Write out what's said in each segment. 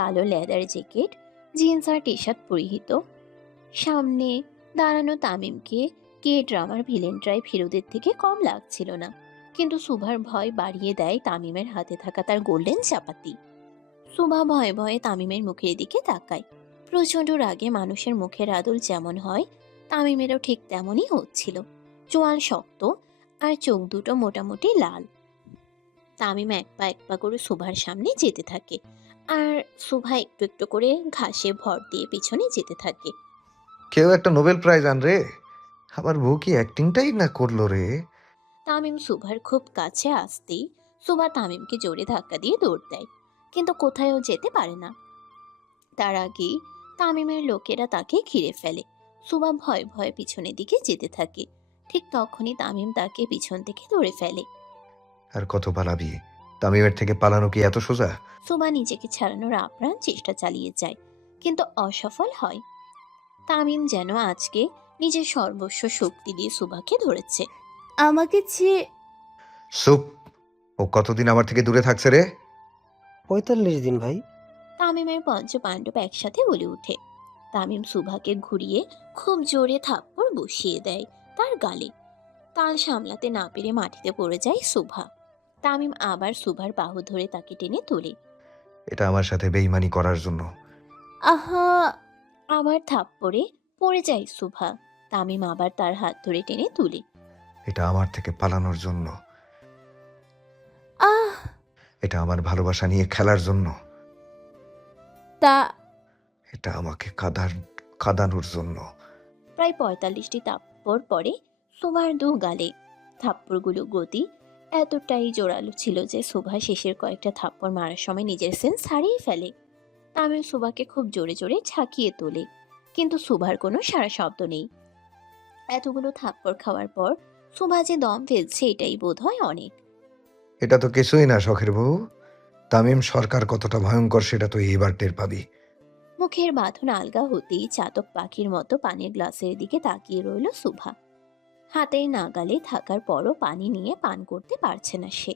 কালো leather jacket, jeans আর T shirt পরিহিত। সামনে দাঁড়ানো তামিমকে কে ড্রামার ভিলেনটাই ফিরোদের থেকে কম লাগছিল না, কিন্তু সুভার ভয় বাড়িয়ে দেয় তামিমের হাতে থাকা তার গোল্ডেন চাপাতি। সুভা ভয়ে ভয়ে তামিমের মুখের দিকে তাকায়। প্রচন্ড রাগে মানুষের মুখের আদল যেমন হয়, তামিমেরও ঠিক তেমনই হচ্ছিল। চোয়াল শক্ত আর চোখ দুটো মোটামুটি লাল। তামিম এক পা এক পা করে সুভার সামনে যেতে থাকে, আর সুভা একটু একটু করে ঘাসে ভর দিয়ে পিছনে যেতে থাকে। কেউ একটা নোবেল প্রাইজ আন রে। আমার বউ কি অ্যাক্টিংটাই না করলো রে। তামিম সুভার খুব কাছে আসতেই সুভা তামিমকে জোরে ধাক্কা দিয়ে দৌড় দেয়, কিন্তু কোথায়ও যেতে পারে না। তার আগেই তামিমের লোকেরা তাকে ঘিরে ফেলে। সুভা ভয়ে ভয়ে পিছনের দিকে যেতে থাকে। ঠিক তখনই তামিম তাকে পিছন থেকে ধরে ফেলে। আর কত পালাবি? তামিমের থেকে পালানো কি এত সোজা? সুভা নিজেকে ছাড়ানোর আপ্রাণ চেষ্টা চালিয়ে যায়, কিন্তু অসফল হয়। তামিম যেন আজকে নিজের সর্বস্ব শক্তি দিয়ে সুভাকে ধরেছে। আমাকে চেয়ে সুপ! ও কতদিন আমার থেকে দূরে থাকছে রে? ৪৫ দিন ভাই। তামিমের পঞ্চ পাণ্ডব একসাথে বলে ওঠে। তামিম সুভাকে ঘুরিয়ে খুব জোরে থাপ্পড় বসিয়ে দেয় তার গালে। তাল সামলাতে না পেরে মাটিতে পড়ে যায় সুভা। তামিম আবার সুভার বাহু ধরে তাকে টেনে তোলে। এটা আমার সাথে বেইমানি করার জন্য। আহা আবার থাপ্পড়ে পড়ে যায় সুভা। তামিম আবার তার হাত ধরে টেনে তুলে। এটা আমার থেকে পালানোর জন্য। আহ এটা আমার ভালোবাসা নিয়ে খেলার জন্য। তা এটা আমাকে কাঁদানোর জন্য। প্রায় ৪৫টি থাপ্পড় পরে সুভার দু গালে। থাপ্পড়গুলো গতি এতটাই জোরালো ছিল যে সুভা শেষের কয়েকটা থাপ্পড় মারার সময় নিজের সেন্স হারিয়ে ফেলে। তামিম সুভাকে খুব জোরে জোরে ঝাঁকিয়ে তোলে, কিন্তু সুভার কোনো সাড়া শব্দ নেই। এতগুলো থাপ্পড় খাওয়ার পর সুভা যে দম ফেলছে এটাই বোধ হয় অনেক। এটা তো কিছুই না শখের বউ। তামিম সরকার কতটা ভয়ঙ্কর সেটা তো এইবার টের পাবি। মুখের বাঁধন আলগা হতেই চাতক পাখির মতো পানির গ্লাসের দিকে তাকিয়ে রইল সুভা। হাতের নাগালে থাকার পরও পানি নিয়ে পান করতে পারছে না সে।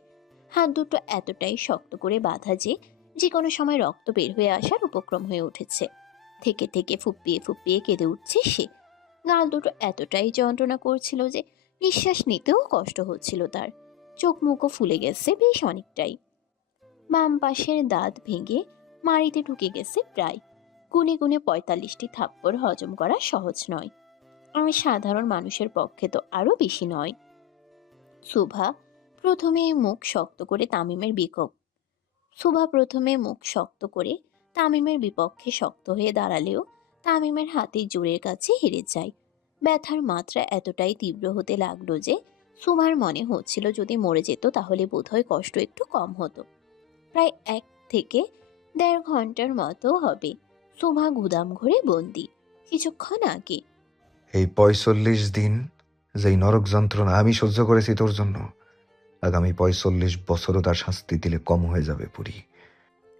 হাত দুটো এতটাই শক্ত করে বাঁধা যে যে কোনো সময় রক্ত বের হয়ে আসার উপক্রম হয়ে উঠেছে। থেকে থেকে ফুপিয়ে ফুপিয়ে কেঁদে উঠছে সে। গাল দুটো এতটাই যন্ত্রণা করছিল যে নিঃশ্বাস নিতেও কষ্ট হচ্ছিল তার। চোখ মুখও ফুলে গেছে বেশ অনেকটাই। বাম পাশের দাঁত ভেঙে মাড়িতে ঢুকে গেছে প্রায়। গুনে গুনে ৪৫টি থাপ্পড় হজম করা সহজ নয়, আর সাধারণ মানুষের পক্ষে তো আরো বেশি নয়। সুভা প্রথমে মুখ শক্ত করে তামিমের বিকক সুভা প্রথমে মুখ শক্ত করে তামিমের বিপক্ষে শক্ত হয়ে দাঁড়ালেও তামিমের হাতে জোরের কাছে হেরে যায়। ব্যথার মাত্রা এতটাই তীব্র হতে লাগলো যে সুভার মনে হচ্ছিল যদি মরে যেত তাহলে বোধহয় কষ্ট একটু কম হতো। প্রায় ১ থেকে ১.৫ ঘন্টার মতো হবে সুভা গুদাম ঘরে বন্দি। কিছুক্ষণ আগে এই ৪৫ দিন যেই নরক যন্ত্রণা আমি সহ্য করেছি তোর জন্য, আগামী ৪৫ বছরও তার শাস্তি দিলে কম হয়ে যাবে পুরি।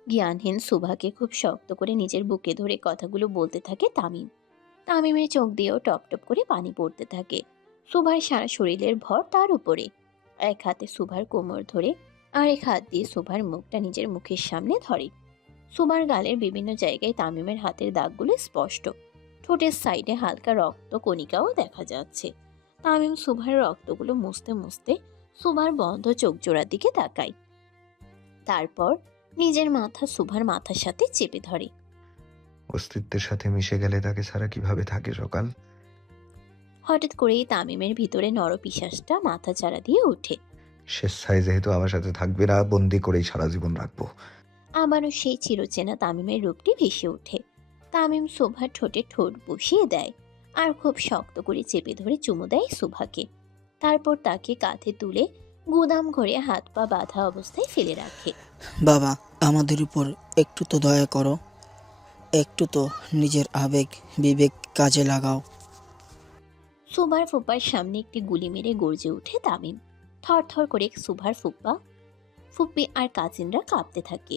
জ্ঞানহীন সুভাকে খুব শক্ত করে নিজের বুকে ধরে কথাগুলো বলতে থাকে তামিম। তামিমের চোখ দিয়েও টপ টপ করে পানি পড়তে থাকে। সুভার সারা শরীরের ভর তার উপরে। এক হাতে সুভার কোমর ধরে আরেক হাত দিয়ে সুভার মুখটা নিজের মুখের সামনে ধরে। সুভার গালের বিভিন্ন জায়গায় তামিমের হাতের দাগগুলো স্পষ্ট। ঠোঁটের সাইডে হালকা রক্ত কণিকাও দেখা যাচ্ছে। তামিম সুভার রক্তগুলো মুছতে মুছতে সুভার বন্ধ চোখ জোড়ার দিকে তাকায়। তারপর নিজের মাথা সুভার মাথার সাথে চেপে ধরে। অস্তিত্বের সাথে মিশে গেলে তাকে ছাড়া কিভাবে থাকে সকাল? হঠাৎ করেই তামিমের ভিতরে নরপিশাচটা মাথা চাড়া দিয়ে ওঠে। স্বেচ্ছায় যেহেতু আমার সাথে থাকবে না, বন্দি করেই সারা জীবন রাখবো। আবারও সেই চিরচেনা তামিমের রূপটি ভেসে ওঠে। তামিম সুভার ঠোঁটে ঠোঁট বসিয়ে দেয় আর খুব শক্ত করে চেপে ধরে চুমু দেয় সুভাকে। তারপর তাকে কাঁধে তুলে গুদাম ঘরে হাত পা বাঁধা অবস্থায় ফেলে রাখে। বাবা, আমাদের উপর একটু তো দয়া করো, একটু তো নিজের আবেগ বিবেক কাজে লাগাও। সুভার ফুপার সামনে একটি গুলি মেরে গর্জে ওঠে তামিম। থর থর করে সুভার ফুপ্পি আর কাজিনরা কাঁপতে থাকে।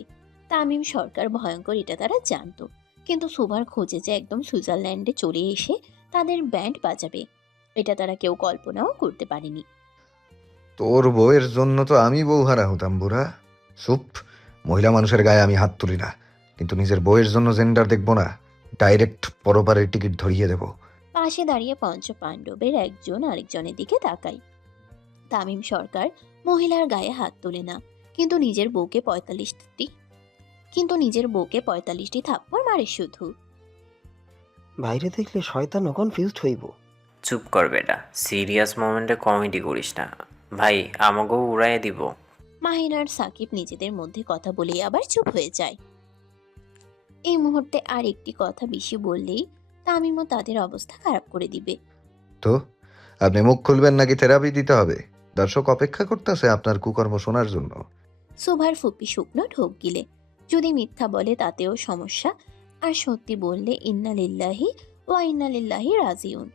তামিম সরকার ভয়ঙ্কর এটা তারা জানতো, কিন্তু সুভার খোঁজে যে একদম সুইজারল্যান্ডে চলে এসে তাদের ব্যান্ড বাজাবে, এটা তারা কেউ কল্পনাও করতে পারেনি। তোর বউয়ের জন্য তো আমি বউ হারা হতাম বুড়া। চুপ! মহিলা মানুষের গায়ে আমি হাত তুলি না। কিন্তু নিজের বউয়ের জন্য জেন্ডার দেখবো না, ডাইরেক্ট পরপারের টিকিট ধরিয়ে দেব। পাশে দাঁড়িয়ে পঞ্চপাণ্ডবের একজন আরেকজনের দিকে তাকায়। তামিম সরকার মহিলার গায়ে হাত তোলে না, কিন্তু নিজের বউকে 45টি থাপ্পড় মারে শুধু। বাইরে দেখলে শয়তানও কনফিউজড হইব। চুপ কর বেটা, সিরিয়াস মোমেন্টে কমেডি করিস না ভাই, আমাকেও উড়াইয়ে দিব। মাহির আর সাকিব নিজেদের মধ্যে কথা বলে আবার চুপ হয়ে যায়। এই মুহূর্তে আর একটি কথা বেশি বললেই তামিমও তাদের অবস্থা খারাপ করে দিবে। তো আপনি মুখ খুলবেন নাকি থেরাপি দিতে হবে? দর্শক অপেক্ষা করতেছে আপনার কুকর্ম শোনার জন্য। সুভার ফুপি শুকনো ঢোক গিলে। যদি মিথ্যা বলে তাতেও সমস্যা, আর সত্যি বললে ইন্না লিল্লাহি ওয়া ইন্না লিল্লাহি রাজিউন।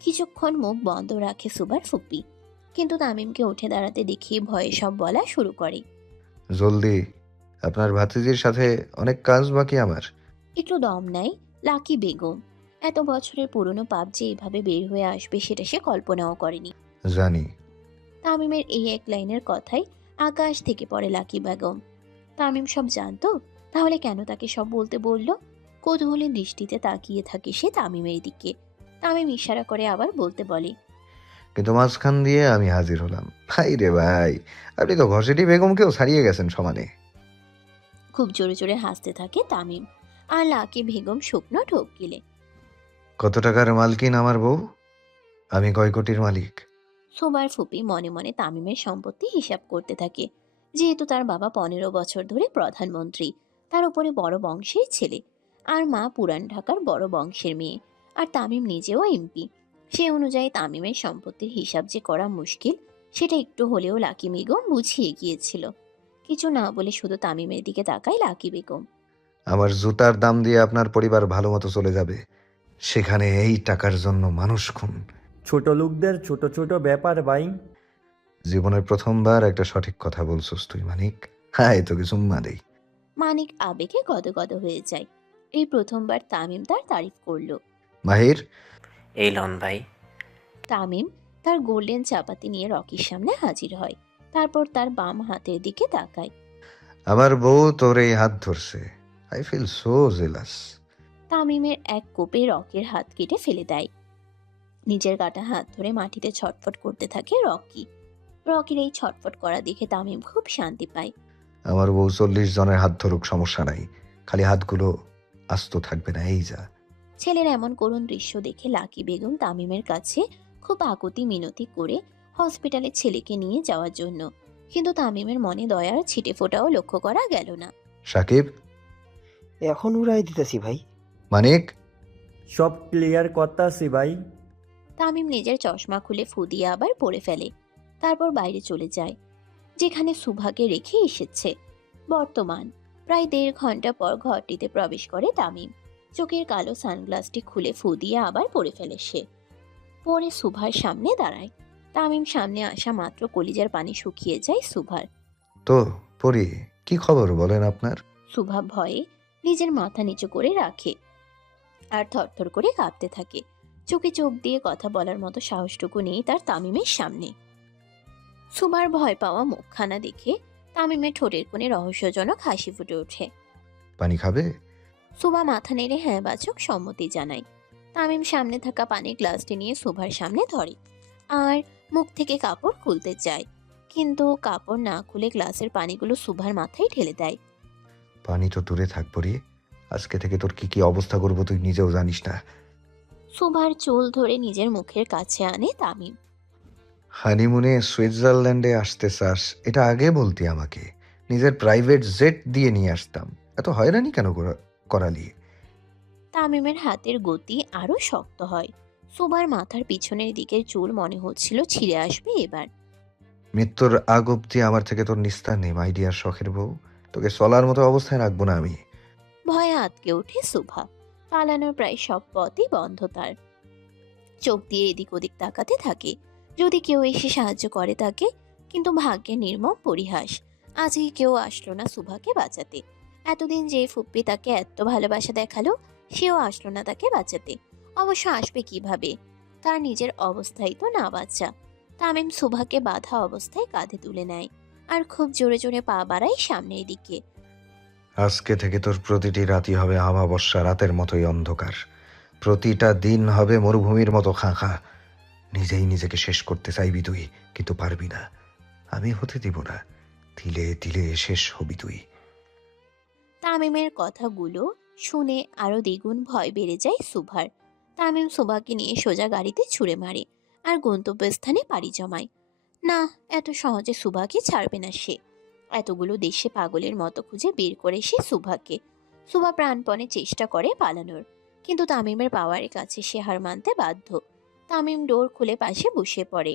কিছুক্ষণ মুখ বন্ধ রাখে সুভার ফুপি, কিন্তু তামিমকে উঠে দাঁড়াতে দেখিয়ে ভয়ে সব বলা শুরু করে। জলদি, আপনার ভাতিজির সাথে অনেক কাজ বাকি আমার। একটু দম নেয় লাকি বেগম। এত বছরের পুরনো পাপ যে এভাবে বের হয়ে আসবে সেটা সে কল্পনাও করেনি। জানি। তামিমের এই এক লাইনের কথাই আকাশ থেকে পড়ে লাকি বেগম। তামিম সব জানতো, তাহলে কেন তাকে সব বলতে বলল? কৌতূহলী দৃষ্টিতে তাকিয়ে থাকে সে তামিমের দিকে। তামিম ইশারা করে আবার বলতে বলে, কিন্তু মাঝখান দিয়ে আমি হাজির হলাম। ভাই রে ভাই, আপনি তো ঘসেটি বেগমকেও ছাড়িয়ে গেছেন সমানে। খুব জোরে জোরে হাসতে থাকে তামিম, আর লাকি বেগম শুকনো ঢোক গিলে। কত টাকার মালকিন আমার বউ? আমি কয় কোটির মালিক। সোবার ফুপি মনে মনে তামিমের সম্পত্তি হিসাব করতে থাকে। যেহেতু তার বাবা 15 বছর ধরে প্রধানমন্ত্রী, তার উপরে বড় বংশের ছেলে, আর মা পুরান ঢাকার বড় বংশের মেয়ে, আর তামিম নিজেও এমপি। সে অনুযায়ী তামিমের সম্পত্তির হিসাব যে করা মুশকিল, সেটা একটু হলেও লাকি বেগম বুঝিয়ে গিয়েছিল। কিছু না বলে শুধু তামিমের দিকে তাকায় লাকি বেগম। আমার জুতার দাম দিয়ে আপনার পরিবার ভালো মতো চলে যাবে, সেখানে এই টাকার জন্য মানুষ খুন। ছোট লোকদের ছোট ছোট ব্যাপার ভাই। জীবনের প্রথমবার একটা সঠিক কথা বলছস তুই মানিক। হ্যাঁ, তো কিছু দেই। মানিক আবেগে গদগদ হয়ে যায়। এই প্রথমবার তামিম তার তারিফ করলো। মাহির, এই লন ভাই। তামিম তার গোল্ডেন চাপাতি নিয়ে রকির সামনে হাজির হয়। তারপর তার বাম হাতের দিকে তাকায়। আমার বউ তোর এই হাত ধরছে, আই ফিল সো জেলাস। তামিমের এক কোপে রকির হাত কেটে ফেলে দেয়। নিজের কাটা হাত ধরে মাটিতে ছটফট করতে থাকে রকি। রকির এই ছটফট করা দেখে তামিম খুব শান্তি পায়। আমার বউ 40 জনের হাত ধরুক, সমস্যা নাই, খালি হাতগুলো আস্ত থাকবে না, এই যা। ছেলের এমন করুণ দৃশ্য দেখে লাকি বেগম তামিমের কাছে খুব আকুতি মিনতি করে হসপিটালে ছেলেকে নিয়ে যাওয়ার জন্য, কিন্তু তামিমের মনে দয়ার ছিটে ফোটাও লক্ষ্য করা গেল না। সাকিব, এখন উড়াই দিতেছি ভাই। মানিক, সব ক্লিয়ার করতাছি ভাই। তামিম নিজের চশমা খুলে ফু দিয়ে আবার পরে ফেলে। তারপর বাইরে চলে যায়, যেখানে সুভাকে রেখে এসেছে। বর্তমান প্রায় 1.5 ঘন্টা পর ঘরটিতে প্রবেশ করে তামিম। চোখের কালো সানগ্লাসটি খুলে ফু দিয়ে আবার পরে ফেলে সে। পরে সুভার সামনে দাঁড়ায়। তামিম সামনে আসা মাত্র কলিজার পানি শুকিয়ে যায় সুভার। তো পরি, কি খবর বলেন আপনার? সুভা ভয়ে নিজের মাথা নিচু করে রাখে আর থরথর করে কাঁপতে থাকে। চোখে চোখ দিয়ে কথা বলার মতো সাহসটুকু নেই তার তামিমের সামনে। সুভার ভয় পাওয়া মুখখানা দেখে তামিমের ঠোঁটের কোণে রহস্যজনক হাসি ফুটে ওঠে। পানি খাবে? সুভা মাথা নেড়ে হ্যাঁ বাচক সম্মতি জানায়। তামিম সামনে থাকা পানির গ্লাসটি নিয়ে সুভার সামনে ধরে আর মুখ থেকে কাপড় খুলতে চায়, কিন্তু কাপড় না খুলে গ্লাসের পানিগুলো সুভার মাথায় ঢেলে দেয়। পানি তো দূরে থাক পরি, আজকে থেকে তোর কি কি অবস্থা করবো তুই নিজেও জানিস না। সুভার চুল ধরে নিজের মুখের কাছে আনে তামিম। হানিমুনে সুইজারল্যান্ডে আসতে চাস, এটা আগে বলতি আমাকে, নিজের প্রাইভেট জেট দিয়ে নিয়ে আসতাম। এত হয়রানি কেন করালি? তামিমের হাতের গতি আরো শক্ত হয়। সুভার মাথার পিছনের দিকের চুল মনে হচ্ছিল ছিঁড়ে আসবে এবার। মৃত্যুর আগ অব্দি আমার থেকে তোর নিস্তার নেই মাই ডিয়ার শখের বউ, তোকে চলার মতো অবস্থায় রাখবো না আমি। ভয়ে আটকে ওঠে সুভা। পালানোর প্রায় সব পথই বন্ধ তার। চোখ দিয়ে এদিক ওদিক তাকাতে থাকে, যদি কেউ এসে সাহায্য করে তাকে। কিন্তু ভাগ্যের নির্মম পরিহাস, আজকে কেউ আসলো না সুভাকে বাঁচাতে। এতদিন যে ফুপ্পি তাকে এত ভালোবাসা দেখালো, সেও আসলো না তাকে বাঁচাতে। অবশ্য আসবে কিভাবে? তার নিজের অবস্থাই তো না বাচ্চা। তামিম সুভাকে বাঁধা অবস্থায় কাঁধে তুলে নেয় আর খুব জোরে জোরে পা বাড়ায় সামনের দিকে। আজকে থেকে তোর প্রতিটি রাতই হবে আমাবস্যা রাতের মতোই অন্ধকার। প্রতিটা দিন হবে মরুভূমির মতো খাঁ। নিজেই নিজেকে শেষ করতে চাইবি তুই, কিন্তু পারবি না। আমি হতে দিব না। তিলে তিলে শেষ হবি তুই। তামিমের কথাগুলো শুনে আরো দ্বিগুণ ভয় বেড়ে যায় সুভার। তামিম সুভাকে নিয়ে সোজা গাড়িতে ছুড়ে মারে আর গন্তব্যস্থানে পাড়ি জমায়। না, এত সহজে সুভাকে ছাড়বে না সে। এতগুলো দেশে পাগলের মতো খুঁজে বের করে সে সুভাকে। সুভা প্রাণপণে চেষ্টা করে পালানোর, কিন্তু তামিমের পাওয়ারের কাছে সে হার মানতে বাধ্য। তামিম ডোর খুলে পাশে বসে পড়ে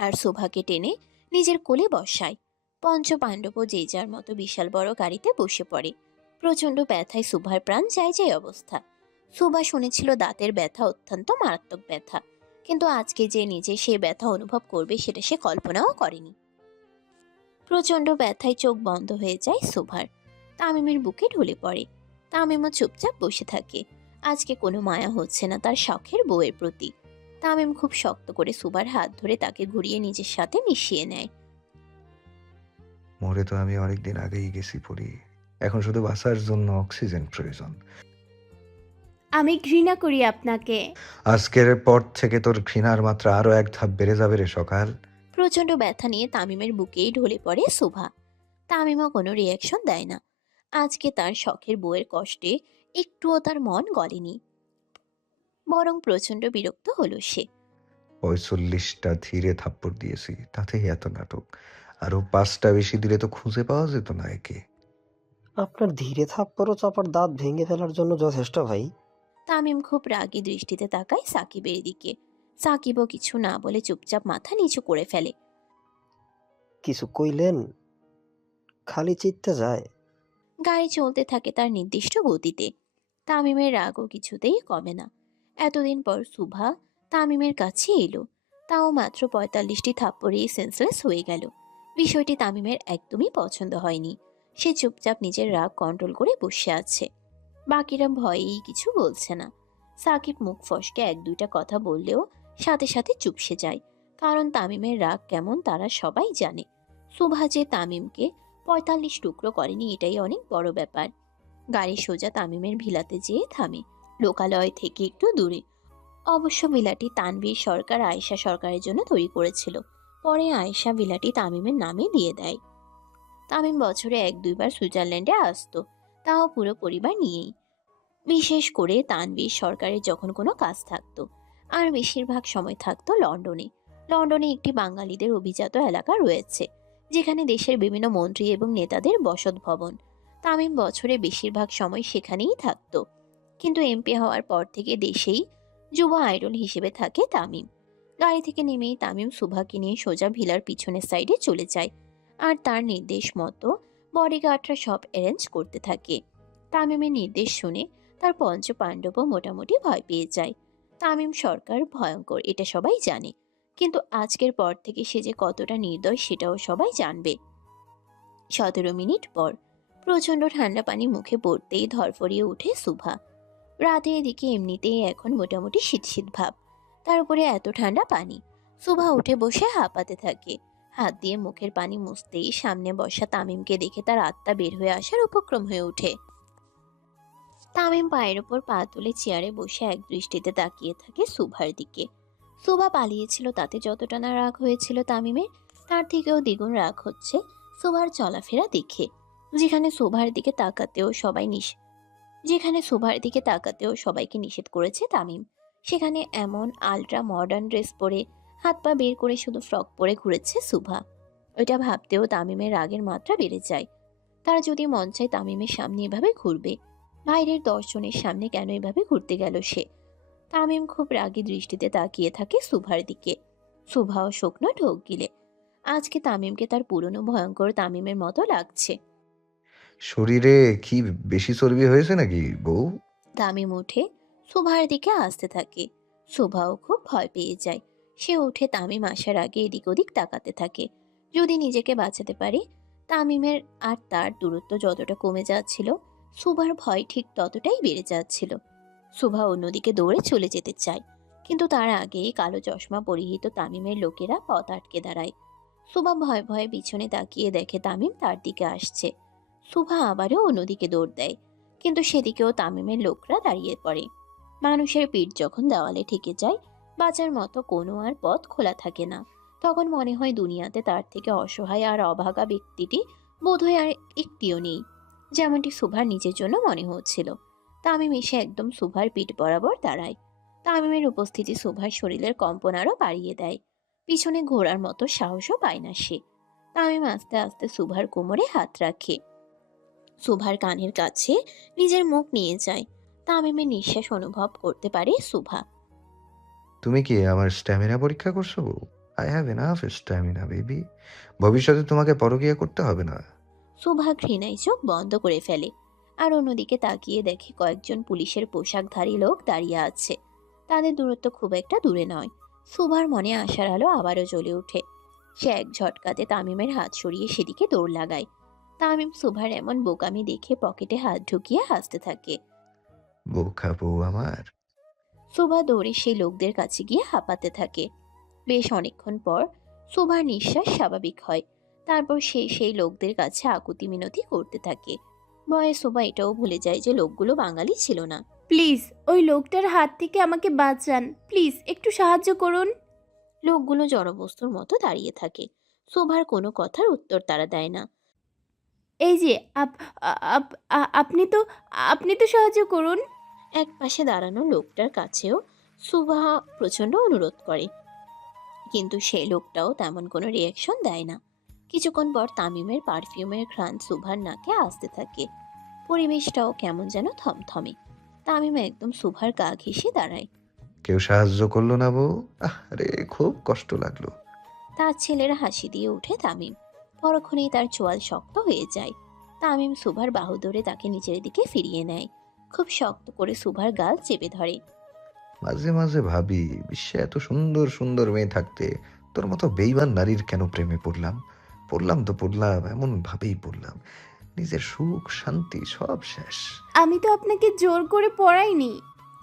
আর সুভাকে টেনে নিজের কোলে বসায়। পঞ্চ পাণ্ডবও যে যার মতো বিশাল বড় গাড়িতে বসে পড়ে। প্রচন্ড ব্যথায় সুভার প্রাণ যায় যায় অবস্থা। সুভা শুনেছিল দাঁতের ব্যথা অত্যন্ত মারাত্মক ব্যথা, কিন্তু আজকে যে নিজে সেই ব্যথা অনুভব করবে সেটা সে কল্পনাও করেনি। প্রচন্ড ব্যথায় চোখ বন্ধ হয়ে যায় সুভার। তামিমের বুকে ঢলে পড়ে। তামিমও চুপচাপ বসে থাকে। আজকে কোনো মায়া হচ্ছে না তার শখের বউয়ের প্রতি। তামিম খুব শক্ত করে সুভার হাত ধরে তাকে ঘুরিয়ে নিজের সাথে মিশিয়ে নেয়। মরে তো আমি অনেকদিন আগেই গেছি পড়ি। এখন শুধু বাঁচার জন্য অক্সিজেন প্রয়োজন। আমি ঘৃণা করি আপনাকে। আজকের পর থেকে তোর ঘৃণার মাত্রা আরো এক ধাপ বেড়ে যাবে রে সকাল। প্রচন্ড ব্যথা নিয়ে তামিমের বুকেই ঢলে পড়ে সুভা। তামিমও কোনো রিয়াকশন দেয় না। আজকে তার শখের বউয়ের কষ্টে একটুও তার মন গলেনি, বরং প্রচন্ড বিরক্ত হলো সে। 45টা ধীরে থাপ্পড় দিয়েছি, তাতেই এত নাটক। আরো 5টা বেশি দিলে তো খুঁজে পাওয়া যেত না একে। আপনার ধীরে থাপ্পড় ও চাপার দাঁত ভেঙে ফেলার জন্য যথেষ্ট ভাই। তামিম খুব রাগী দৃষ্টিতে তাকায় সাকিবের দিকে। সাকিবও কিছু না বলে চুপচাপ মাথা নিচু করে ফেলে। কিছু কইলেন? খালি চিত্তে যায়। গাড়ি চলতে থাকে তার নির্দিষ্ট গতিতে। তামিমের রাগও কিছুতেই কমে না। এতদিন পর সুভা তামিমের কাছে এলো, তাও মাত্র 45টি থাপ্পড়েই সেন্সলেস হয়ে গেল। বিষয়টি তামিমের একদমই পছন্দ হয়নি। সে চুপচাপ নিজের রাগ কন্ট্রোল করে বসে আছে। বাকিরা ভয়েই কিছু বলছে না। সাকিব মুখ ফসকে এক দুইটা কথা বললেও সাথে সাথে চুপসে যায়, কারণ তামিমের রাগ কেমন তারা সবাই জানে। সুভা যে তামিমকে 45 টুকরো করেনি এটাই অনেক বড় ব্যাপার। গাড়ি সোজা তামিমের ভিলাতে যেয়ে থামে, লোকালয় থেকে একটু দূরে। অবশ্য ভিলাটি তানভীর সরকার আয়েশা সরকারের জন্য তৈরি করেছিল। পরে আয়েশা ভিলাটি তামিমের নামে দিয়ে দেয়। তামিম বছরে এক দুইবার সুইজারল্যান্ডে আসতো, তাও পুরো পরিবার নিয়েই। বিশেষ করে তানভীর সরকারের যখন কোনো কাজ থাকতো। আর বেশিরভাগ সময় থাকতো লন্ডনে। লন্ডনে একটি বাঙালিদের অভিজাত এলাকা রয়েছে, যেখানে দেশের বিভিন্ন মন্ত্রী এবং নেতাদের বসত ভবন। তামিম বছরে বেশিরভাগ সময় সেখানেই থাকতো। কিন্তু এমপি হওয়ার পর থেকে দেশেই যুব আইডল হিসেবে থাকে তামিম। গাড়ি থেকে নেমেই তামিম সুভাকে নিয়ে সোজা ভিলার পিছনের সাইডে চলে যায়, আর তার নির্দেশ মতো বডিগার্ডরা সব অ্যারেঞ্জ করতে থাকে। তামিমের নির্দেশ শুনে তার পঞ্চ পাণ্ডবও মোটামুটি ভয় পেয়ে যায়। তামিম সরকার ভয়ঙ্কর এটা সবাই জানে, কিন্তু আজকের পর থেকে সে যে কতটা নির্দয় সেটাও সবাই জানবে। 17 মিনিট পর প্রচন্ড ঠান্ডা পানি মুখে পড়তেই ধরফরিয়ে উঠে সুভা। রাতের দিকে এমনিতেই এখন মোটামুটি শীত শীত ভাব, তার উপরে এত ঠান্ডা পানি। সুভা উঠে বসে হাঁপাতে থাকে। হাত দিয়ে মুখের পানি মুছতেই সামনে বসা তামিমকে দেখে তার আত্মা বের হয়ে আসার উপক্রম হয়ে ওঠে। তামিম পায়ের ওপর পা তুলে চেয়ারে বসে এক দৃষ্টিতে তাকিয়ে থাকে সুভার দিকে। সুভা পালিয়েছিল তাতে যতটা না রাগ হয়েছিল তামিমের, তার থেকেও দ্বিগুণ রাগ হচ্ছে সুভার চলাফেরা দেখে। যেখানে সুভার দিকে তাকাতেও সবাইকে নিষেধ করেছে তামিম, সেখানে এমন আলট্রা মডার্ন ড্রেস পরে হাত পা বের করে শুধু ফ্রক পরে ঘুরেছে সুভা। ওইটা ভাবতেও তামিমের রাগের মাত্রা বেড়ে যায়। তারা যদি মন চায় তামিমের সামনে এভাবে ঘুরবে, বাইরের 10 জনের সামনে কেন এভাবে ঘুরতে গেল সে? তামিম খুব রাগী দৃষ্টিতে তাকিয়ে থাকে সুভার দিকে। সুভাও শুকনো ঢোক গিলে। আজকে তামিমকে তার পুরনো ভয়ঙ্কর তামিমের মতো লাগছে। শরীরে কি বেশি চর্বি হয়েছে নাকি বউ? তামিম উঠে সুভার দিকে আসতে থাকে। সুভাও খুব ভয় পেয়ে যায়। সে উঠে তামিম আসার আগে এদিক ওদিক তাকাতে থাকে। যদি নিজেকে বাঁচাতে পারে। তামিমের আর তার দূরত্ব যতটা কমে যাচ্ছিল, সুভার ভয় ঠিক ততটাই বেড়ে যাচ্ছিল। সুভা অন্যদিকে দৌড়ে চলে যেতে চায়, কিন্তু তার আগেই কালো চশমা পরিহিত তামিমের লোকেরা পথ আটকে দাঁড়ায়। সুভা ভয়ে ভয়ে পিছনে তাকিয়ে দেখে তামিম তার দিকে আসছে। সুভা আবারও অন্যদিকে দৌড় দেয়, কিন্তু সেদিকেও তামিমের লোকরা দাঁড়িয়ে পড়ে। মানুষের পিঠ যখন দেওয়ালে ঠেকে যায়, বাঁচার মতো কোনো আর পথ খোলা থাকে না, তখন মনে হয় দুনিয়াতে তার থেকে অসহায় আর অভাগা ব্যক্তিটি বোধহয় আর একটিও নেই, যেমনটি সুভার নিজের জন্য মনে হচ্ছিল। তামিম এসে একদম সুভার পিঠ বরাবর দাঁড়ায়। তামিমের উপস্থিতি সুভার শরীরের কম্পন আরও বাড়িয়ে দেয়। পিছনে ঘোরার মতো সাহসও পায় না সে। তামিম আস্তে আস্তে সুভার কোমরে হাত রাখে, সুভার কানের কাছে নিজের মুখ নিয়ে যায়। তামিমের নিঃশ্বাস অনুভব করতে পারে সুভা। তুমি কি আমার স্ট্যামিনা পরীক্ষা করছো? I have enough stamina baby. ভবিষ্যতে তোমাকে পরকীয়া করতে হবে না। সুভা ঘৃণায় চোখ বন্ধ করে ফেলে, আর অন্যদিকে তাকিয়ে দেখে কয়েকজন পুলিশের পোশাকধারী লোক দাঁড়িয়ে আছে। তাদের দূরত্ব খুব একটা দূরে নয়। সুভার মনে আশার আলো আবারও জ্বলে ওঠে। সে এক ঝটকাতে তামিমের হাত সরিয়ে সেদিকে দৌড় লাগায়। তামিম সুভার এমন বোকামি দেখে পকেটে হাত ঢুকিয়ে হাসতে থাকে। বোকা বউ আমার। সুভা দৌড়ে সেই লোকদের কাছে গিয়ে হাঁপাতে থাকে। বেশ অনেকক্ষণ পর সুভার নিঃশ্বাস স্বাভাবিক হয়। তারপর সে সেই লোকদের কাছে আকুতি মিনতি করতে থাকে। ভয়ে সুভা এটাও ভুলে যায় যে লোকগুলো বাঙালি ছিল না। প্লিজ ওই লোকটার হাত থেকে আমাকে বাঁচান, প্লিজ একটু সাহায্য করুন। লোকগুলো জড়বস্তুর মতো দাঁড়িয়ে থাকে। সুভার কোনো কথার উত্তর তারা দেয় না। এই যে আপনি তো সাহায্য করুন। এক পাশে দাঁড়ানো লোকটার কাছেও সুভা প্রচণ্ড অনুরোধ করে, কিন্তু সেই লোকটাও তেমন কোনো রিয়াকশন দেয় না। কিছুক্ষণ পর তামিমের পারফিউমের ঘ্রাণ সুভার নাকে আসতে থাকে। পরিবেশটাও কেমন যেন থমথমে। তামিম একদম সুভার গা ঘেঁষে দাঁড়ায়। কেউ সাহায্য করলো না বউ? আরে খুব কষ্ট লাগলো। তার ছেলের হাসি দিয়ে উঠে তামিম। পরক্ষণেই তার চোয়াল শক্ত হয়ে যায়। তামিম সুভার বাহু ধরে তাকে নিচের দিকে ফিরিয়ে নেয়। খুব শক্ত করে সুভার গাল চেপে ধরে। মাঝে মাঝে ভাবি, বিশ্বে এত সুন্দর সুন্দর মেয়ে থাকতে তোর মতো বেইমান নারীর কেন প্রেমে পড়লাম। পড়লাম এমন ভাবেই পড়লাম, নিজের সুখ শান্তি সব শেষ। আমি তো আপনাকে জোর করে পড়াইনি।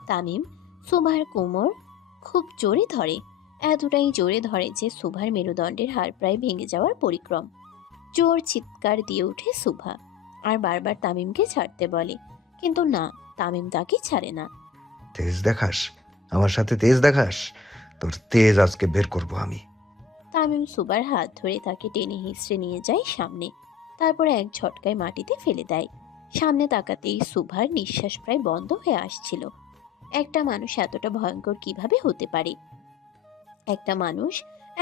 তামিম সুভার কোমর খুব জোরে ধরে, এতটাই জোরে ধরে যে সুভার মেরুদণ্ডের হাড় প্রায় ভেঙে যাওয়ার পরিক্রম। জোর চিৎকার দিয়ে ওঠে সুভা, আর বারবার তামিমকে ছাড়তে বলে, কিন্তু না, তামিম তাকে ছাড়ে না। তেজ দেখাস, আমার সাথে তেজ দেখাস, তোর তেজ আজকে বের করব আমি। তামিম সুবার হাত ধরে তাকে টেনে হিঁচড়ে নিয়ে যায় সামনে, তারপর এক ঝটকায় মাটিতে ফেলে দেয়। সামনে তাকাতেই সুভার নিঃশ্বাস প্রায় বন্ধ হয়ে আসছিল। একটা মানুষ এতটা ভয়ঙ্কর কিভাবে হতে পারে? একটা মানুষ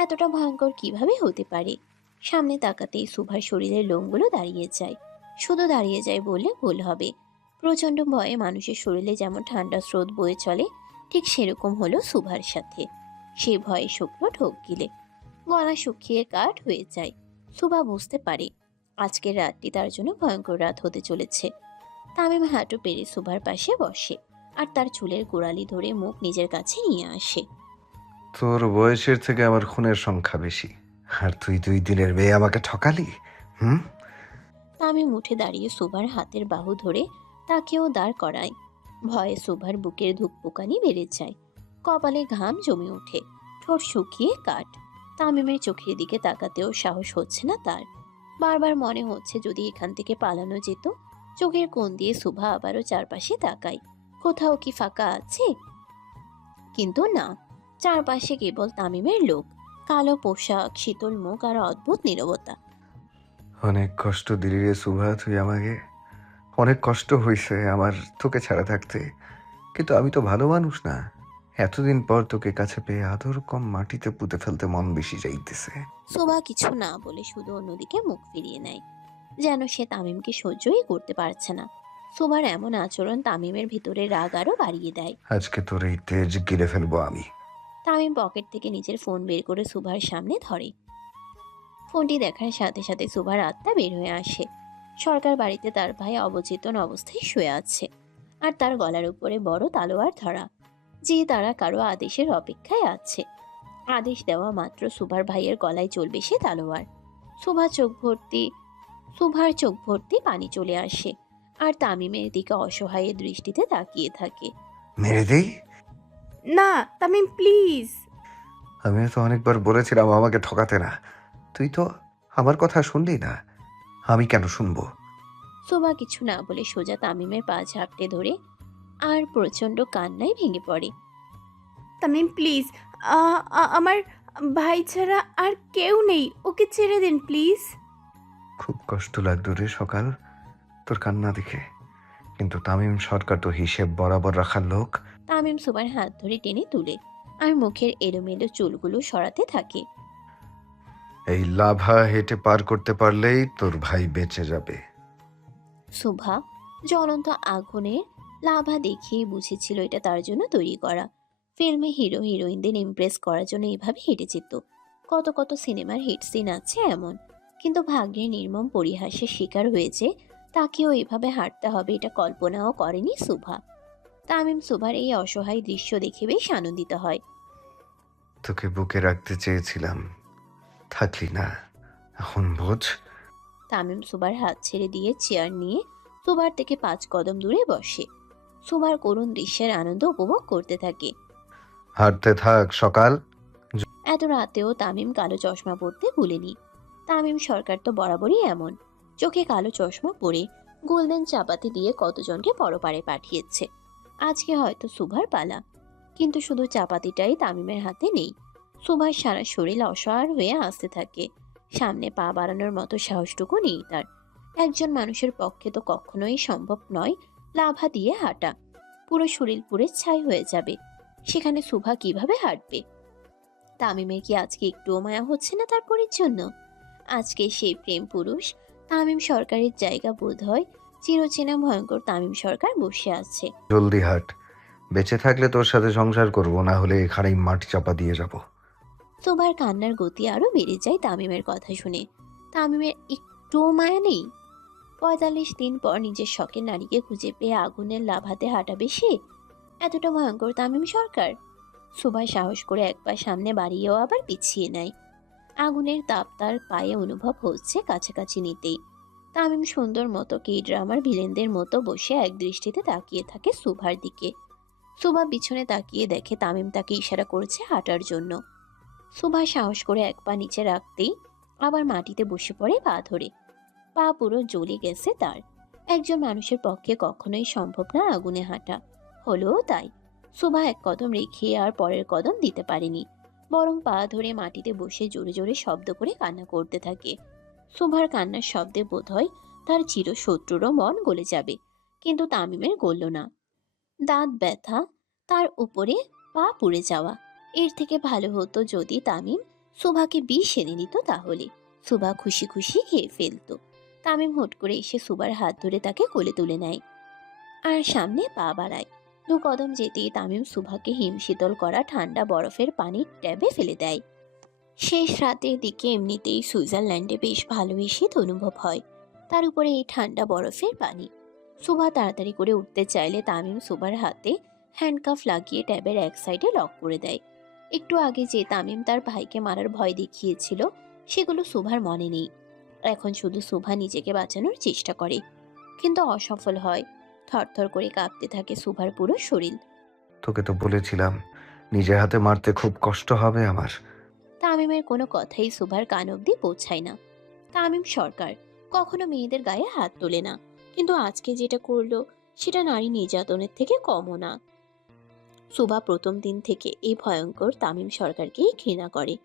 এতটা ভয়ঙ্কর কিভাবে হতে পারে? সামনে তাকাতেই সুভার শরীরের লোমগুলো দাঁড়িয়ে যায়। শুধু দাঁড়িয়ে যায় বললে ভুল হবে। প্রচণ্ড ভয়ে মানুষের শরীরে যেমন ঠান্ডা স্রোত বয়ে চলে, ঠিক সেরকম হলো সুভার সাথে। সে ভয়ে শুকনো ঢোক গিলে গলা শুকিয়ে কাঠ হয়ে যায়। সুভা বুঝতে পারে আজকের রাতটি তার জন্য ভয়ঙ্কর রাত হতে চলেছে। তামিম হাঁটু পেরে সুভার পাশে বসে, আর তার চুলের গোড়ালি ধরে মুখ নিজের কাছে নিয়ে আসে। তোর বয়সের থেকে আমার খুনের সংখ্যা বেশি, আর তুই 2 দিনের মেয়ে আমাকে ঠকালি। হুম। তামিম উঠে দাঁড়িয়ে সুভার হাতের বাহু ধরে তাকেও দাঁড় করায়। ভয়ে সুভার বুকের ধুকপুকানি বেড়ে যায়, কপালে ঘাম জমে ওঠে, ঠোঁট শুকিয়ে কাঠ। তামিমের চোখের দিকে তাকাতেও সাহস হচ্ছে না তার। বারবার মনে হচ্ছে যদি এখান থেকে পালানো যেত। চোখের কোণ দিয়ে সুভা আবারও চারপাশে তাকায়, কোথাও কি ফাঁকা আছে? কিন্তু না, চারপাশে কেবল তামিমের লোক, কালো পোশাক, শীতল মুখ আর অদ্ভুত নীরবতা। অনেক কষ্ট দিলি রে সুভা তুই আমাকে। অনেক কষ্ট হয়েছে আমার তোকে ছাড়া থাকতে, কিন্তু আমি তো ভালো মানুষ না। এতদিন পর তোকে কাছে পেয়ে আদর কম মাটিতে পুঁতে ফেলতে মন বেশি যাইতেছে। শোভা কিছু না বলে শুধু অন্যদিকে মুখ ফিরিয়ে নেয়, যেন সে তামিমকে সহ্যই করতে পারছে না। শোভার এমন আচরণ তামিমের ভিতরে রাগ আরো বাড়িয়ে দেয়। আজকে তোর এই তেজ গিলে ফেলবো আমি। তামিম পকেট থেকে নিজের ফোন বের করে সুভার সামনে ধরে। ফোনটি দেখার সাথে সাথে সুভার আত্মা বের হয়ে আসে। সরকার বাড়িতে তার ভাই অবচেতন অবস্থায় শুয়ে আছে, আর তার গলার উপরে বড় তালোয়ার ধরা, যে তারা কারো আদেশের অপেক্ষায় আছে। আদেশ দেওয়া মাত্র সুভার ভাইয়ের গলায় চলবে সে তালোয়ার। সুভার চোখ ভর্তি পানি চলে আসে, আর তামিমের দিকে অসহায়ের দৃষ্টিতে তাকিয়ে থাকে। মেরে দেই? না তামিম প্লিজ। আমি তো অনেকবার বলেছিলাম আমাকে ঠকাতে না, তুই তো আমার কথা শুনলি না। আমি কেন শুনবো? সুভা কিছু না বলে সোজা তামিমের পা ঝাপটে ধরে আর প্রচন্ড কান্নায় ভেঙে পড়ে। তামিম প্লিজ, আমার ভাই ছাড়া আর কেউ নেই, ওকে ছেড়ে দিন প্লিজ। খুব কষ্ট লাগতো রে সকাল তোর কান্না দেখে, কিন্তু তামিম সরকার তো হিসেব বরাবর রাখার লোক। তামিম সুভার হাত ধরে টেনে তুলে আর মুখের এলোমেলো চুলগুলো সরাতে থাকে। এই লাভা হেঁটে পার করতে পারলেই তোর ভাই বেঁচে যাবে। সুভা জ্বলন্ত আগুনের লাভা দেখিয়ে বুঝেছিল এটা তার জন্য তৈরি করা। ফিল্মে হিরো হিরোইনদের ইমপ্রেস করার জন্য এইভাবে হেঁটে যেত। কত কত সিনেমার হিট সিন আছে এমন, কিন্তু ভাগ্যের নির্মম পরিহাসের শিকার হয়েছে তাকেও এভাবে হাঁটতে হবে এটা কল্পনাও করেনি সুভা। তামিম সুভার এই অসহায় দৃশ্য দেখে বেশ আনন্দিত হয়। তোকে বুকে রাখতে চেয়েছিলাম, থাকলি না, এখন বোঝ। তামিম সুভার হাত ছেড়ে দিয়ে চেয়ার নিয়ে সুভার থেকে 5 কদম দূরে বসে। সুভার করুণ দৃশ্যের আনন্দ উপভোগ করতে থাকে। হাঁটতে থাক সকাল। এত রাতেও তামিম কালো চশমা পরতে ভুলেনি। তামিম সরকার তো বরাবরই এমন, চোখে কালো চশমা পরে গোল্ডেন চাপাতি দিয়ে কতজনকে পরপারে পাঠিয়েছে। আজকে হয়তো সুভার পালা, কিন্তু শুধু চাপাতিটাই তামিমের হাতে নেই। সুভার সারা শরীর অসহায় হয়ে আসতে থাকে। সামনে পা বাড়ানোর মতো সাহসটুকু নেই তার। একজন মানুষের পক্ষে তো কখনোই সম্ভব নয় লাভা দিয়ে হাঁটা। পুরো শরীর পুড়ে ছাই হয়ে যাবে, সেখানে সুভা কিভাবে হাঁটবে? তামিমের কি আজকে একটুও মায়া হচ্ছে না তার পরির জন্য? আজকে সেই প্রেম পুরুষ তামিম সরকারের জায়গা বোধ হয় চিরচেনা ভয়ঙ্কর তামিম সরকার বসে আছে। জলদি হাঁট, বেঁচে থাকলে তোর সাথে সংসার করব, না হলে এখানেই মাটি চাপা দিয়ে যাব। সুভার কান্নার গতি আরো বেড়ে যায় তামিমের কথা শুনে। তামিমের একটুও মায়া নেই। 45 দিন পর নিজের শখের নারীকে খুঁজে পেয়ে আগুনের লাভাতে হাঁটাবে সে? এতটা ভয়ঙ্কর তামিম সরকার? সুভা সাহস করে এক পা সামনে বাড়িয়েও আবার পিছিয়ে নেয়। আগুনের তাপ তার পায়ে অনুভব হচ্ছে কাছাকাছি নিতেই। তামিম সুন্দর মতো কে ড্রামার ভিলেনদের মতো বসে এক দৃষ্টিতে তাকিয়ে থাকে সুভার দিকে। সুভা পিছনে তাকিয়ে দেখে তামিম তাকে ইশারা করছে হাঁটার জন্য। সুভা সাহস করে এক পা নিচে রাখতেই আবার মাটিতে বসে পড়ে পা ধরে। পা পুরো জ্বলে গেছে তার। একজন মানুষের পক্ষে কখনোই সম্ভব না আগুনে হাঁটা, হলো তাই। সুভা এক কদম রেখে আর পরের কদম দিতে পারেনি, বরং পা ধরে মাটিতে বসে জোরে জোরে শব্দ করে কান্না করতে থাকে। সুভার কান্নার শব্দে বোধহয় তার চিরশত্রুরও মন গলে যাবে, কিন্তু তামিমের গলল না। দাঁত ব্যথা, তার উপরে পা পুড়ে যাওয়া, এর থেকে ভালো হতো যদি তামিম সুভাকে বিষ এনে দিত, তাহলে সুভা খুশি খুশি খেয়ে ফেলতো। তামিম হুট করে এসে সুভার হাত ধরে তাকে কোলে তুলে নেয় আর সামনে পা বাড়ায়। 2 কদম যেতেই তামিম সুভাকে হিমশীতল করা ঠান্ডা বরফের পানির ট্যাবে ফেলে দেয়। শেষ রাতের দিকে এমনিতেই সুইজারল্যান্ডে বেশ ভালোই শীত অনুভব হয়, তার উপরে এই ঠান্ডা বরফের পানি। সুভা তাড়াতাড়ি করে উঠতে চাইলে তামিম সুভার হাতে হ্যান্ডকাফ লাগিয়ে ট্যাবের এক সাইডে লক করে দেয়। একটু আগে যে তামিম তার ভাইকে মারার ভয় দেখিয়েছিল সেগুলো সুভার মনে নেই। এখন শুধু সুভা নিজেকে বাঁচানোর চেষ্টা করে, কিন্তু অসফল হয়। থরথর করে কাঁপতে থাকে সুভার পুরো শরীর। তোকে তো বলেছিলাম নিজের হাতে মারতে খুব কষ্ট হবে আমার। তামিমের কোনো কথাই সুভার কান অব্দি পৌঁছায় না। তামিম সরকার কখনো মেয়েদের গায়ে হাত তোলে না, কিন্তু আজকে যেটা করলো সেটা নারী নির্যাতনের থেকে কমও না। সুভা প্রথম দিন থেকে এই ভয়ঙ্কর তামিম সরকারকেই ঘৃণা করে,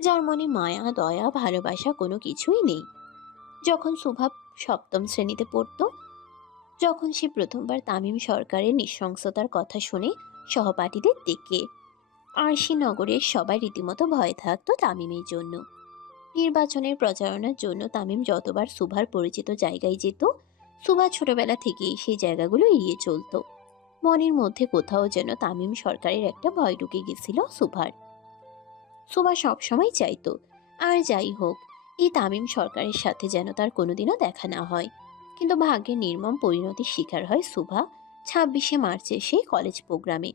যার মনে মায়া দয়া ভালোবাসা কোনো কিছুই নেই। যখন সুভা 7ম শ্রেণীতে পড়তো, যখন সে প্রথমবার তামিম সরকারের নৃশংসতার কথা শুনে সহপাঠীদের দিকে, আর সে নগরের সবাই রীতিমতো ভয় থাকতো তামিমের জন্য। নির্বাচনের প্রচারণার জন্য তামিম যতবার সুভার পরিচিত জায়গায় যেত, সুভা ছোটবেলা থেকেই সেই জায়গাগুলো এড়িয়ে চলতো। মনের মধ্যে কোথাও যেন তামিম সরকারের একটা ভয় ঢুকে গেছিল সুভার। সুভা সবসময় চাইতো আর যাই হোক এই তামিম সরকারের সাথে যেন তার কোনোদিনও দেখা না হয়। কিন্তু ভাগ্যের নির্মম পরিণতির শিকার হয় সুভা 26শে মার্চের সেই কলেজ প্রোগ্রামে।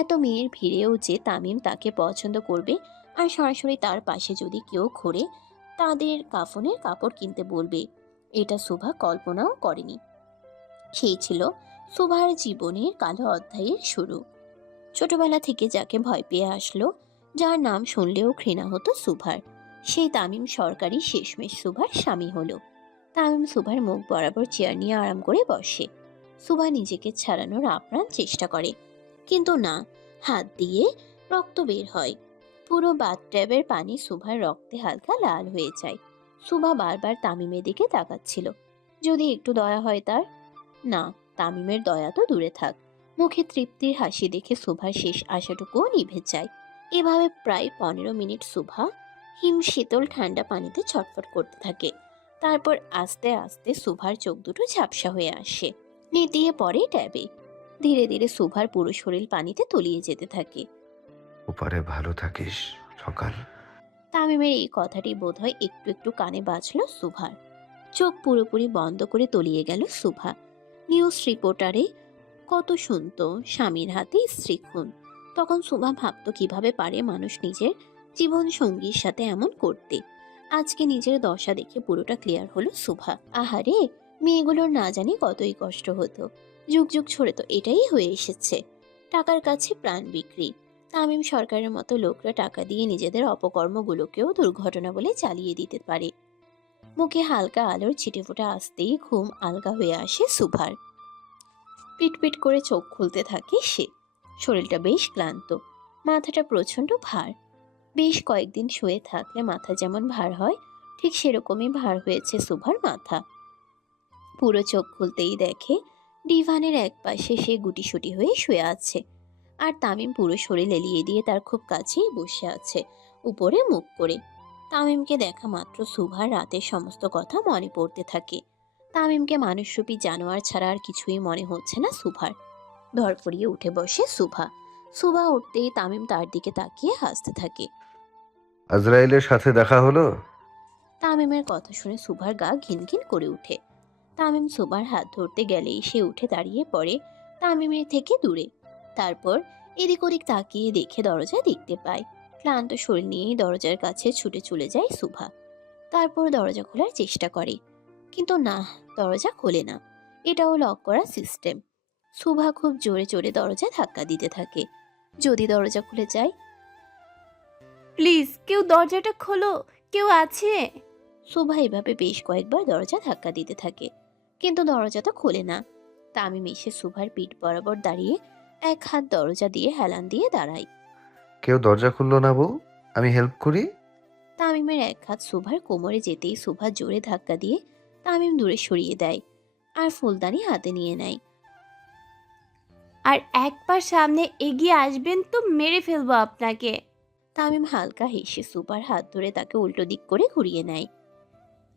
এত মেয়ের ভিড়েও যে তামিম তাকে পছন্দ করবে আর সরাসরি তার পাশে যদি কেউ ঘোরে তাদের কাফনের কাপড় কিনতে বলবে, এটা সুভা কল্পনাও করেনি। সেই ছিল সুভার জীবনের কালো অধ্যায়ের শুরু। ছোটবেলা থেকে যাকে ভয় পেয়ে আসলো, যার নাম শুনলেও ঘৃণা হতো সুভার, সেই তামিম সরকারই শেষমেশ সুভার স্বামী হলো। তামিম সুভার মুখ বরাবর চেয়ার নিয়ে আরাম করে বসে। সুভা নিজেকে ছাড়ানোর আপ্রাণ চেষ্টা করে, কিন্তু না, হাত দিয়ে রক্ত বের হয়। পুরো বাথট্যাবের পানি সুভার রক্তে হালকা লাল হয়ে যায়। সুভা বারবার তামিমের দিকে তাকাচ্ছিল, যদি একটু দয়া হয় তার। না, তামিমের দয়া তো দূরে থাক, মুখে তৃপ্তির হাসি দেখে সুভার শেষ আশাটুকুও নিভে যায়। এভাবে প্রায় 15 মিনিট সুভা হিম শীতল ঠান্ডা পানিতে ছটফট করতে থাকে। তারপর আস্তে আস্তে সুভার চোখ দুটো ঝাপসা হয়ে আসে, নেতিয়ে পড়ে ট্যাবে। ধীরে ধীরে সুভার পুরো শরীর পানিতে তলিয়ে যেতে থাকে। ওপারে ভালো থাকিস সকাল। তামিমের এই কথাটি বোধহয় একটু একটু কানে বাজলো সুভার। চোখ পুরোপুরি বন্ধ করে তলিয়ে গেল সুভা। নিউজ রিপোর্টারে কত শুনতো স্বামীর হাতে স্ত্রী খুন। তখন সুভা ভাবতো কিভাবে পারে মানুষ নিজের জীবন সঙ্গীর সাথে এমন করতে। আজকে নিজের দশা দেখে পুরোটা ক্লিয়ার হলো সুভা। আহারে, মেয়েগুলোর না জানি কতই কষ্ট হতো। যুগ যুগ ছড়ে তো এটাই হয়ে এসেছে, টাকার কাছে প্রাণ বিক্রি। তামিম সরকারের মতো লোকরা টাকা দিয়ে নিজেদের অপকর্মগুলোকেও দুর্ঘটনা বলে চালিয়ে দিতে পারে। মুখে হালকা আলোর ছিটেফোঁটা আসতেই ঘুম আলগা হয়ে আসে সুভার। পিটপিট করে চোখ খুলতে থাকে সে। শরীরটা বেশ ক্লান্ত, মাথাটা প্রচন্ড ভার। বেশ কয়েকদিন শুয়ে থাকলে মাথা যেমন ভার হয়, ঠিক সেরকমই ভার হয়েছে সুভার মাথা। পুরো চোখ খুলতেই দেখে ডিভানের এক পাশে সে গুটিসুটি হয়ে শুয়ে আছে, আর তামিম পুরো শরীর এলিয়ে দিয়ে তার খুব কাছেই বসে আছে, উপরে মুখ করে। তামিমকে দেখা মাত্র সুভার রাতের সমস্ত কথা মনে পড়তে থাকে। তামিমকে মানুষরূপী জানোয়ার ছাড়া আর কিছুই মনে হচ্ছে না সুভার। ধরফড়িয়ে উঠে বসে সুভা। সুভা উঠতেই তামিম তার দিকে তাকিয়ে হাসতে থাকে। আজরাইলের সাথে দেখা হলো? তামিমের কথা শুনে সুভার গা ঘিনঘিন করে উঠে। তামিম সুভার হাত ধরতে গেলেই সে উঠে দাঁড়িয়ে পড়ে তামিমের থেকে দূরে। তারপর এদিক ওদিক তাকিয়ে দেখে দরজা দেখতে পায়। ক্লান্ত শরীর নিয়েই দরজার কাছে ছুটে চলে যায় সুভা। তারপর দরজা খোলার চেষ্টা করে, কিন্তু না, দরজা খোলে না। এটাও লক করা সিস্টেম। সুভা খুব জোরে জোরে দরজা ধাক্কা দিতে থাকে, যদি দরজা খুলে যায়। প্লিজ কেউ দরজাটা খোলো, কেউ আছে? সুভা এভাবে বেশ কয়েকবার দরজা ধাক্কা দিতে থাকে, কিন্তু দরজা তো খোলে না। তামিম এসে সুভার পিঠ বরাবর দাঁড়িয়ে এক হাত দরজা দিয়ে হেলান দিয়ে দাঁড়ায়। কেউ দরজা খুললো না বউ, আমি হেল্প করি। তামিমের এক হাত সুভার কোমরে যেতেই সুভা জোরে ধাক্কা দিয়ে তামিম দূরে সরিয়ে দেয়, আর ফুলদানি হাতে নিয়ে নেয়। আর এক পা সামনে এগিয়ে আসবেন তো মেরে ফেলবো আপনাকে। তামিম হালকা হেসে সুভার হাত ধরে তাকে উল্টো দিক করে ঘুরিয়ে নেয়।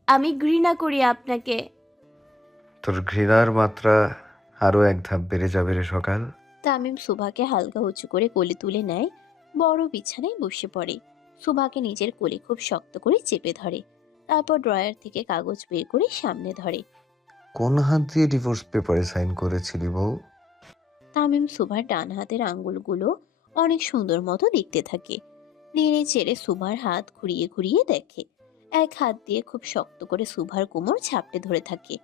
আমি ঘৃণা করি আপনাকে। তোর ঘৃণার মাত্রা আরো এক ধাপ বেড়ে যাবে রে সকাল। তামিম সুভাকে হালকা উঁচু করে কোলে তুলে নেয়, বড় বিছানায় বসে পড়ে। সুভাকে নিজের কোলে খুব শক্ত করে চেপে ধরে, তারপর ড্রয়ার থেকে কাগজ বের করে সামনে ধরে। কোন হাত দিয়ে ডিভোর্স পেপারে সাইন করেছিলি বউ? তামিম সুভার ডান হাতের আঙ্গুলগুলো অনেক সুন্দর মতো দেখতে থাকে। নেড়ে চেড়ে সুভার হাত ঘুরিয়ে ঘুরিয়ে দেখে। এক হাত দিয়ে খুব শক্ত করে সুভার কোমর ঝাপটে ধরে থাকে,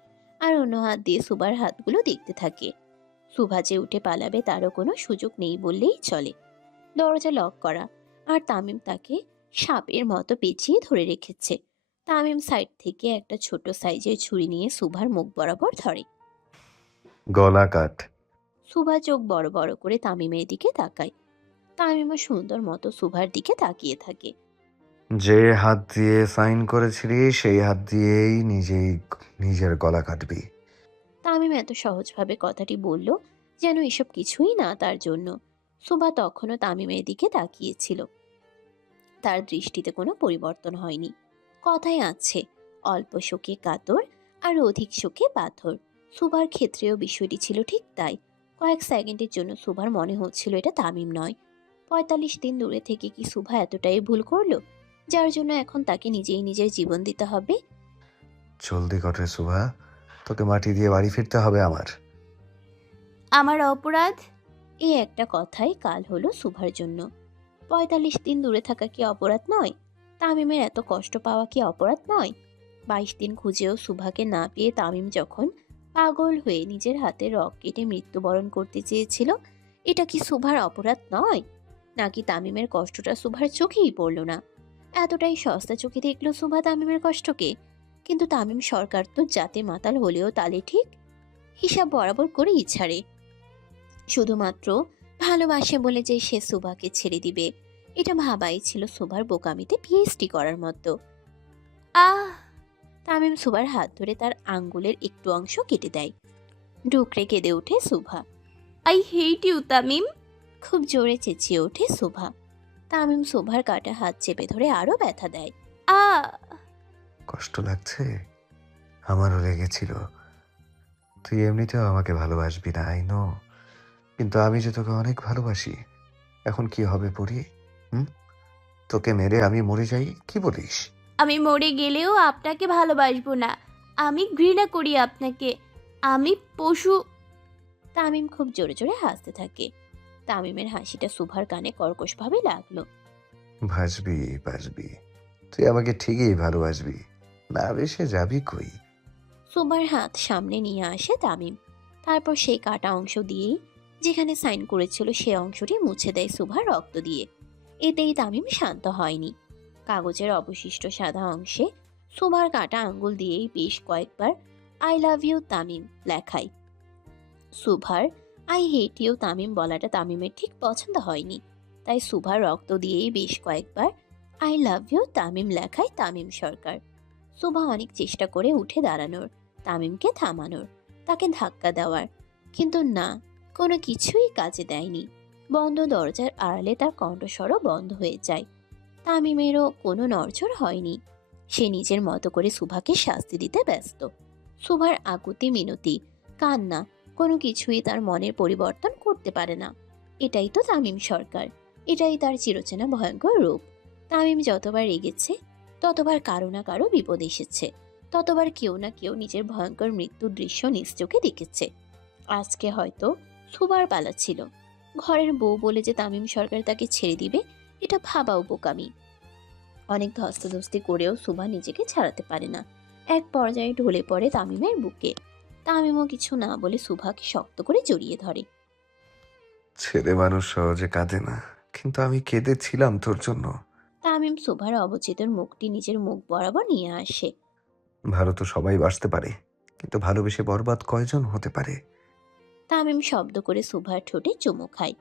আর অন্য হাত দিয়ে সুভার হাতগুলো দেখতে থাকে। সুভা যে উঠে পালাবে তারও কোনো সুযোগ নেই বললেই চলে। দরজা লক করা, আর তামিম তাকে সাপের মতো পেঁচিয়ে ধরে রেখেছে। তামিম সাইড থেকে একটা ছোট সাইজের ছুরি নিয়ে সুভার মুখ বরাবর ধরে। গলা কাট। সুভা চোখ বড় বড় করে তামিমের দিকে তাকায়। তামিমও সুন্দর মতো সুভার দিকে তাকিয়ে থাকে। যে হাত দিয়ে সাইন করেছিলি সেই হাত দিয়েই নিজের গলা কাটবি। তামিম এত সহজভাবে কথাটি বলল যেন এসব কিছুই না তার জন্য। সুভা তখনও তামিমের দিকে তাকিয়েছিল। তার দৃষ্টিতে কোনো পরিবর্তন হয়নি। কথায় আছে, অল্প শোকে কাতর আর অধিক শোকে পাথর। সুভার ক্ষেত্রেও বিষয়টি ছিল ঠিক তাই। কয়েক সেকেন্ডের জন্য সুভার মনে হচ্ছিল এটা তামিম নয়। 45 দিন দূরে থেকে কি সুভা এতটাই ভুল করলো, যার জন্য এখন তাকে নিজেই নিজের জীবন দিতে হবে? জলদি কর রে সুভা, তোকে মাটি দিয়ে বাড়ি ফিরতে হবে আমার। আমার অপরাধ? এই একটা কথাই কাল হলো সুভার জন্য। 45 দিন দূরে থাকা কি অপরাধ নয়? তামিমের এত কষ্ট পাওয়া কি অপরাধ নয়? 22 দিন খুঁজেও সুভাকে না পেয়ে তামিম যখন পাগল হয়ে নিজের হাতে রক কেটে মৃত্যুবরণ করতে চেয়েছিল, এটা কি সুভার অপরাধ নয়? নাকি তামিমের কষ্টটা সুভার চোখেই পড়ল না? এতটাই সস্তা চোখে দেখলো সুভা তামিমের কষ্টকে? কিন্তু তামিম সরকার তো জাতে মাতাল হলেও তালে ঠিক হিসাব বরাবর করেই ছাড়ে। শুধুমাত্র ভালোবাসে বলে যে সে সুভাকে ছেড়ে দিবে, এটা ভাবাই ছিল সুভার বোকামিতে পিএইচডি করার মতো। আহ তামিম সুভার হাত ধরে তার আঙ্গুলের একটু অংশ কেটে দেয়। ডুকরে কেঁদে ওঠে Subha. I hate you Tamim. খুব জোরে চেঁচিয়ে ওঠে সুভা। তামিম সুভার কাটা হাত চেপে ধরে আরো ব্যথা দেয়। আ কষ্ট লাগছে? আমারও লেগেছিল। তুই এমনিতেও আমাকে ভালোবাসবি না, আই নো, কিন্তু আমি যে তোকে অনেক ভালোবাসি। এখন কি হবে পরি? হুম? তোকে মেরে আমি মরে যাই, কি বলিস? আমি মরে গেলেও আপনাকে ভালোবাসবো না। আমি ঘৃণা করি আপনাকে। আমি পশু। তামিম খুব জোরে জোরে হাসতে থাকে। তামিমের হাসিটা সুভার কানে কর্কশভাবে লাগলো। ভাসবি বাসবি, তুই আমাকে ঠিকই ভালোবাসবি, না বেশে যাবি কই? সুভার হাত সামনে নিয়ে আসে তামিম। তারপর সেই কাটা অংশ দিয়েই যেখানে সাইন করেছিল সে অংশটি মুছে দেয় সুভার রক্ত দিয়ে। এতেই তামিম শান্ত হয়নি। কাগজের অবশিষ্ট সাদা অংশে সুভার কাটা আঙ্গুল দিয়েই বেশ কয়েকবার আই লাভ ইউ তামিম লেখায়। সুভার আই হেট ইউ তামিম বলাটা তামিমের ঠিক পছন্দ হয়নি, তাই সুভার রক্ত দিয়েই বেশ কয়েকবার আই লাভ ইউ তামিম লেখায় তামিম সরকার। সুভা অনেক চেষ্টা করে উঠে দাঁড়ানোর, তামিমকে থামানোর, তাকে ধাক্কা দেওয়ার, কিন্তু না, কোনো কিছুই কাজে দেয়নি। বন্ধ দরজার আড়ালে তার কণ্ঠস্বরও বন্ধ হয়ে যায়। তামিমেরও কোনো নড়চড় হয়নি। সে নিজের মতো করে সুভাকে শাস্তি দিতে ব্যস্ত। সুভার আকুতি মিনতি, কান্না, কোনো কিছুই তার মনের পরিবর্তন করতে পারে না। এটাই তো তামিম সরকার, এটাই তার চিরচেনা ভয়ঙ্কর রূপ। তামিম যতবার রেগেছে ততবার কারো না কারো বিপদ এসেছে, ততবার কেউ না কেউ নিজের ভয়ঙ্কর মৃত্যুর দৃশ্য নিজ চোখে দেখেছে। আজকে হয়তো সুভার পালা ছিল। ঘরের বউ বলে যে তামিম সরকার তাকে ছেড়ে দিবে, এটা ভাবাও বোকামি। অনেক ধস্তাধস্তি করেও সুভা নিজেকে ছাড়াতে পারে না। এক পর্যায়ে ঢলে পড়ে তামিমের বুকে। তামিমও কিছু না বলে সুভাকে শক্ত করে জড়িয়ে ধরে। ছেলে মানুষ সহজে কাঁদে না, কিন্তু আমি কেঁদেছিলাম তোর জন্য। তামিম সুভার অবচেতন মুখটি নিজের মুখ বরাবর নিয়ে আসে। ভালো তো সবাই বাসতে পারে, কিন্তু ভালোবেসে বরবাদ কয়জন হতে পারে? তামিম শব্দ করে সুভার ঠোঁটে চুমু খায়।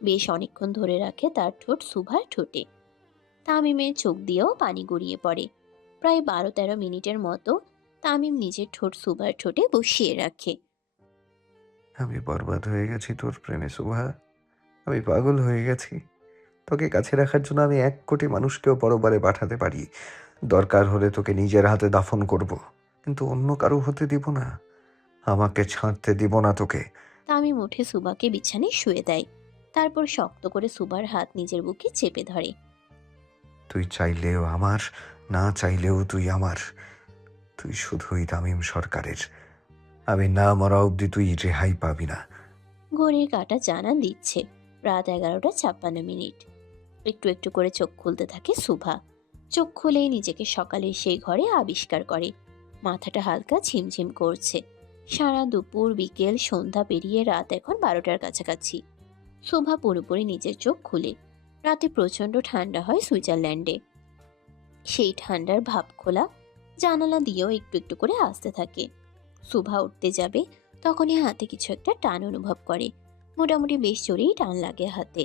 বেশ অনেকক্ষণ ধরে রাখে তার ঠোঁট সুভার ঠোঁটে। তামিমের চোখ দিয়েও পানি গড়িয়ে পড়ে। প্রায় 12-13 মিনিটের মতো তামিম নিজের ঠোঁট সুভার ঠোঁটে বসিয়ে রাখে। আমি বরবাদ হয়ে গেছি তোর প্রেমে সুভা, আমি পাগল হয়ে গেছি। তোকে কাছে রাখার জন্য আমি 1 কোটি মানুষকেও পরবারে পাঠাতে পারি। দরকার হলে তোকে নিজের হাতে দাফন করব, কিন্তু অন্য কারো হতে দিব না। আমাকে ছাড়তে দিব না তোকে। তামিম উঠে সুভাকে বিছানায় শুয়ে দেয়। তারপর শক্ত করে সুভার হাত নিজের বুকে চেপে ধরে। তুই চাইলেও আমার, না চাইলেও তুই আমার। তুই শুধুই তামিম সরকারের। আমি না মরা অবধি তুই রেহাই পাবি না। ঘড়ির কাঁটা জানান দিচ্ছে রাত 11:56। একটু একটু করে চোখ খুলতে থাকে সুভা। চোখ খুলেই নিজেকে সকালের সেই ঘরে আবিষ্কার করে। মাথাটা হালকা ঝিমঝিম করছে। সারা দুপুর বিকেল সন্ধ্যা পেরিয়ে রাত এখন 12টার কাছাকাছি। সুভা পুরোপুরি নিজের চোখ খুলে। রাতে প্রচণ্ড ঠান্ডা হয় সুইজারল্যান্ডে। সেই ঠান্ডার ভাব খোলা জানালা দিয়েও একটু একটু করে আসতে থাকে। সুভা উঠতে যাবে, তখনই হাতে কিছু একটা টান অনুভব করে। মোটামুটি বেশ জোরেই টান লাগে হাতে।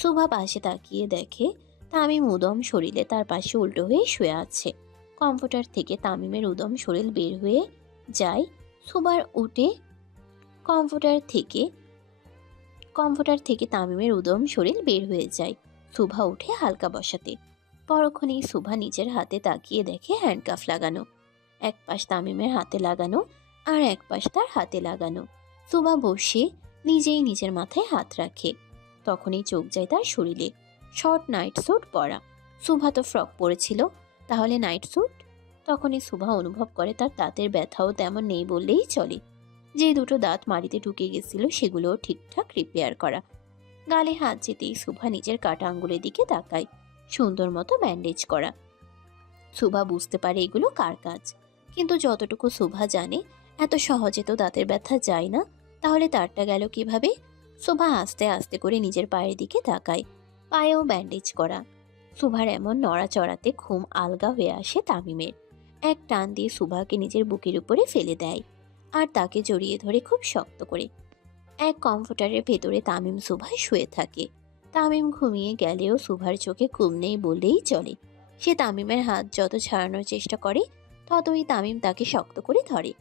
সুভা পাশে তাকিয়ে দেখে তামিম উদম শরীরে তার পাশে উল্টো হয়ে শুয়ে আছে। কম্পিউটার থেকে তামিমের উদম শরীর বের হয়ে যায়। সুভার উঠে কম্পিউটার থেকে কম্পিউটার থেকে তামিমের উদম শরীর বের হয়ে যায়। সুভা উঠে হালকা বসাতে। পরক্ষণেই সুভা নিজের হাতে তাকিয়ে দেখে হ্যান্ডকাফ লাগানো। এক পাশ তামিমের হাতে লাগানো, আর এক পাশ তার হাতে লাগানো। সুভা বসে নিজেই নিজের মাথায় হাত রাখে। তখনই চোখ যায় তার শরীরে। শর্ট নাইট স্যুট পরা। সুভা তো ফ্রক পরেছিল, তাহলে নাইট স্যুট? তখনই সুভা অনুভব করে তার দাঁতের ব্যথাও তেমন নেই বললেই চলে। যে দুটো দাঁত মাড়িতে ঢুকে গেছিল সেগুলোও ঠিকঠাক রিপেয়ার করা। গালে হাত যেতেই সুভা নিজের কাটা আঙ্গুলের দিকে তাকায়। সুন্দর মতো ব্যান্ডেজ করা। সুভা বুঝতে পারে এগুলো কার কাজ, কিন্তু যতটুকু সুভা জানে এত সহজে তো দাঁতের ব্যথা যায় না। তাহলে তারটা গেল কিভাবে? সুভা আস্তে আস্তে করে নিজের পায়ের দিকে তাকায়। পায়েও ব্যান্ডেজ করা। সুভার এমন নড়াচড়াতে ঘুম আলগা হয়ে আসে তামিমের। এক টান দিয়ে সুভাকে নিজের বুকের উপরে ফেলে দেয় আর তাকে জড়িয়ে ধরে খুব শক্ত করে। এক কমফোর্টারের ভেতরে তামিম সুভা শুয়ে থাকে। তামিম ঘুমিয়ে গেলেও সুভার চোখে ঘুম নেই বললেই চলে। সে তামিমের হাত যত ছাড়ানোর চেষ্টা করে ততই তামিম তাকে শক্ত করে ধরে।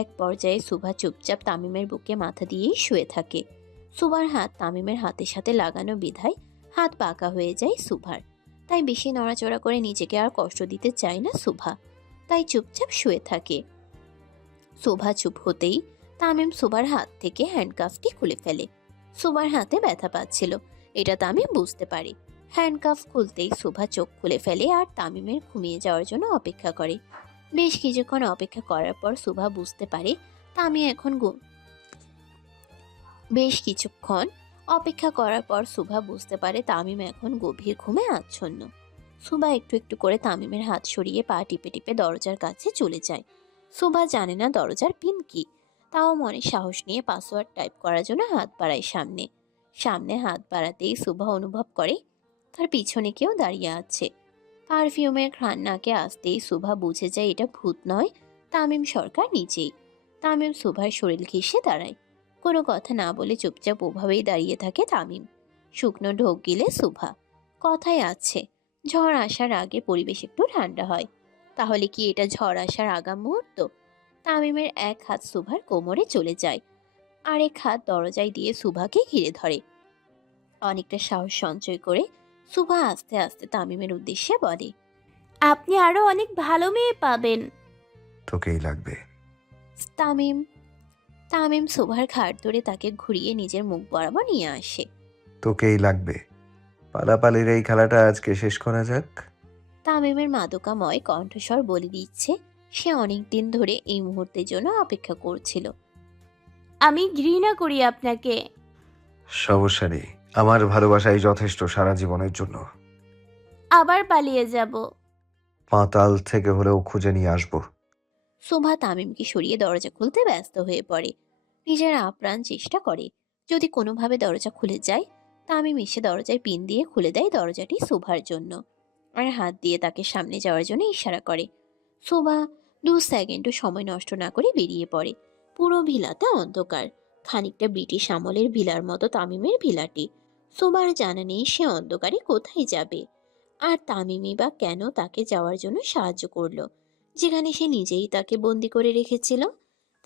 এক পর্যায়ে সুভা চুপচাপ তামিমের বুকে মাথা দিয়েই শুয়ে থাকে। সুভার হাত তামিমের হাতের সাথে লাগানো বিধায় হাত পাকা হয়ে যায় সুভার। তাই বেশি নড়াচড়া করে নিজেকে আর কষ্ট দিতে চায় না সুভা, তাই চুপচাপ শুয়ে থাকে। সুভা চুপ হতেই তামিম সুভার হাত থেকে হ্যান্ডকাফটি খুলে ফেলে। সুভার হাতে ব্যথা পাচ্ছিল, এটা তামিম বুঝতে পারে। হ্যান্ডকাফ খুলতেই সুভা চোখ খুলে ফেলে আর তামিমের ঘুমিয়ে যাওয়ার জন্য অপেক্ষা করে। বেশ কিছুক্ষণ অপেক্ষা করার পর সুভা বুঝতে পারে তামিম এখন বেশ কিছুক্ষণ অপেক্ষা করার পর সুভা বুঝতে পারে তামিম এখন গভীর ঘুমে আচ্ছন্ন। সুভা একটু একটু করে তামিমের হাত সরিয়ে পা টিপে টিপে দরজার কাছে চলে যায়। সুভা জানে না দরজার পিন কি, তাও মনে সাহস নিয়ে পাসওয়ার্ড টাইপ করার জন্য হাত বাড়ায় সামনে। সামনে হাত বাড়াতেই সুভা অনুভব করে তার পিছনে কেউ দাঁড়িয়ে আছে। পারফিউমের ঘ্রাণ নাকে আসতেই সুভা বুঝে যায় এটা ভূত নয়, তামিম সরকার নিজেই। তামিম সুভার শরীর ঘেঁষে দাঁড়ায়। কোনো কথা না বলে চুপচাপ ওভাবেই দাঁড়িয়ে থাকে তামিম। শুকনো ঢোক গিলে সুভা। কথায় আছে ঝড় আসার আগে পরিবেশ একটু ঠান্ডা হয়। তাহলে কি এটা ঝড় আসার আগাম মুহূর্ত? তামিমের এক হাত সুভার কোমরে চলে যায়, আরেক হাত দরজায় দিয়ে সুভাকে ঘিরে ধরে। অনেকটা সাহস সঞ্চয় করে সুভা আস্তে আস্তে তামিমের উদ্দেশ্যে বলে, আপনি আরো অনেক ভালো মেয়ে পাবেন। তোকেই লাগবে। তামিম তামিম সুভার ঘাড় ধরে তাকে ঘুরিয়ে নিজের মুখ বরাবর নিয়ে আসে। তোকেই লাগবে। পালাপালির এই খেলাটা আজকে শেষ করা যাক। তামিমের মাদকাময় কণ্ঠস্বর বলে দিচ্ছে সে অনেক দিন ধরে এই মুহূর্তের জন্য অপেক্ষা করছিল। আমি ঘৃণা করি আপনাকে। সমস্যা নেই, আমার ভালোবাসাই যথেষ্ট সারা জীবনের জন্য। আবার পালিয়ে যাব। পাতাল থেকে হলেও খুঁজে নিয়ে আসবো। সুভা তামিমকে সরিয়ে দরজা খুলতে ব্যস্ত হয়ে পড়ে। নিজের আপ্রাণ চেষ্টা করে যদি কোনোভাবে দরজা খুলে যায়। তামিম এসে দরজায় পিন দিয়ে খুলে দেয় দরজাটি সুভার জন্য আর হাত দিয়ে তাকে সামনে যাওয়ার জন্য ইশারা করে। সুভা 2 সেকেন্ডও সময় নষ্ট না করে বেরিয়ে পড়ে। পুরো ভিলাতে অন্ধকার, খানিকটা ব্রিটিশ আমলের ভিলার মতো তামিমের ভিলাটি। সুভার জানা নেই সে অন্ধকারে কোথায় যাবে, আর তামিমই বা কেন তাকে যাওয়ার জন্য সাহায্য করলো যেখানে সে নিজেই তাকে বন্দি করে রেখেছিল।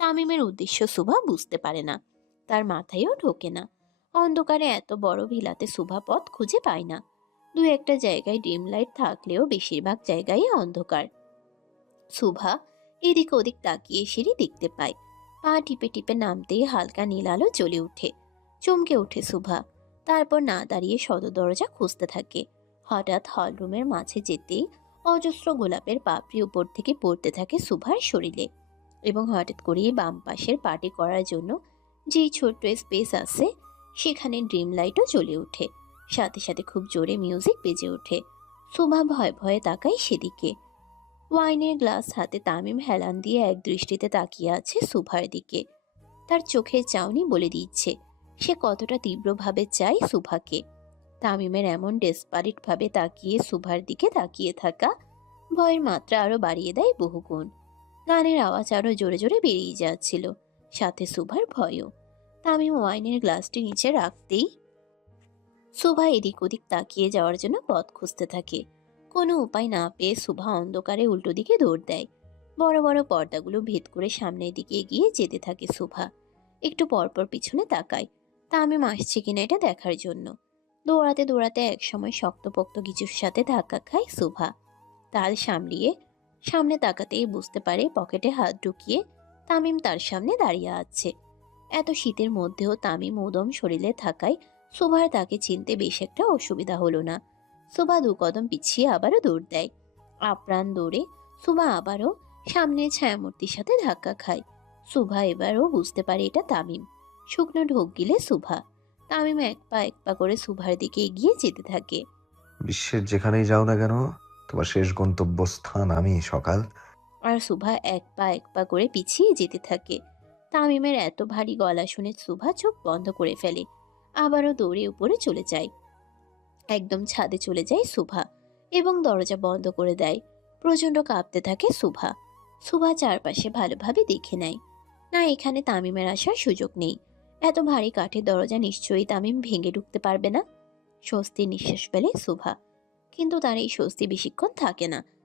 তামিমের উদ্দেশ্য সুভা বুঝতে পারে না, তার মাথায়ও ঢোকে না। অন্ধকারে এত বড় ভিলাতে সুভা পথ খুঁজে পায় না। দু একটা জায়গায় ডিম লাইট থাকলেও বেশিরভাগ জায়গায় অন্ধকার। সুভা এদিক ওদিক তাকিয়ে সিঁড়ি দেখতে পায়। পা টিপে টিপে নামতেই হালকা নীল আলো জ্বলে ওঠে। চমকে ওঠে সুভা, তারপর না দাঁড়িয়ে সদর দরজা খুঁজতে থাকে। হঠাৎ হলরুমের মাঝে যেতেই অজস্র গোলাপের পাপড়ি উপর থেকে পড়তে থাকে সুভার শরীরে, এবং হঠাৎ করেই বাম পাশের পার্টি করার জন্য যেই ছোট্ট স্পেস আছে সেখানে ড্রিম লাইটও জ্বলে ওঠে। সাথে সাথে খুব জোরে মিউজিক বেজে ওঠে। সুভা ভয়ে ভয়ে তাকায় সেদিকে। ওয়াইনের গ্লাস হাতে তামিম হেলান দিয়ে এক দৃষ্টিতে তাকিয়ে আছে সুভার দিকে। তার চোখের চাউনি বলে দিচ্ছে সে কতটা তীব্রভাবে চায় সুভাকে। তামিমের এমন ডেসপারেট ভাবে তাকিয়ে সুভার দিকে তাকিয়ে থাকা ভয়ের মাত্রা আরো বাড়িয়ে দেয় বহুগুণ। গানের আওয়াজ আরো জোরে জোরে বেরিয়ে যাচ্ছিল, সাথে সুভার ভয়ও। তামিম ওয়াইনের গ্লাসটি নিচে রাখতেই সুভা এদিক ওদিক তাকিয়ে যাওয়ার জন্য পথ খুঁজতে থাকে। কোনো উপায় না পেয়ে সুভা অন্ধকারে উল্টো দিকে দৌড় দেয়। বড় বড় পর্দাগুলো ভেদ করে সামনের দিকে এগিয়ে যেতে থাকে সুভা। একটু পরপর পিছনে তাকায় তামিম আসছে কিনা এটা দেখার জন্য। দৌড়াতে দৌড়াতে একসময় শক্তপোক্ত কিছুর সাথে ধাক্কা খায় সুভা। তাল সামলিয়ে সামনে তাকাতেই বুঝতে পারে পকেটে হাত ঢুকিয়ে তামিম তার সামনে দাঁড়িয়ে আছে। এত শীতের মধ্যেও তামিম উদম শরীরে থাকায় সুভার তাকে চিনতে বেশ একটা অসুবিধা হলো না। সুভা 2 কদম পিছিয়ে আবারও দৌড় দেয়। আপ্রাণ দৌড়ে সুভা আবারও সামনের ছায়ামূর্তির সাথে ধাক্কা খায়। সুভা এবারও বুঝতে পারে এটা তামিম। শুকনো ঢোক গিলে সুভা। তামিম এক পা এক পা করে সুভার দিকে এগিয়ে যেতে থাকে। বিশ্বের যেখানেই যাও না কেন, তোমার শেষ গন্তব্যস্থান আমি সকাল। আর সুভা এক পা এক পা করে পিছিয়ে যেতে থাকে। তামিমের এত ভারী গলা শুনে সুভা চোখ বন্ধ করে ফেলে। আবারও দৌড়ে উপরে চলে যায়। একদম ছাদে চলে যায় সুভা এবং দরজা বন্ধ করে দেয়। প্রচণ্ড কাঁপতে থাকে সুভা। সুভা চারপাশে ভালোভাবে দেখে নেয়। না, এখানে তামিমের আসার সুযোগ নেই। এত ভারী কাঠের দরজা নিশ্চয়ই তামিম ভেঙে ঢুকতে পারবে না। স্বস্তির নিঃশ্বাস ফেলে সুভা। কিন্তু তার এই স্বস্তি বেশিক্ষণ থাকে না।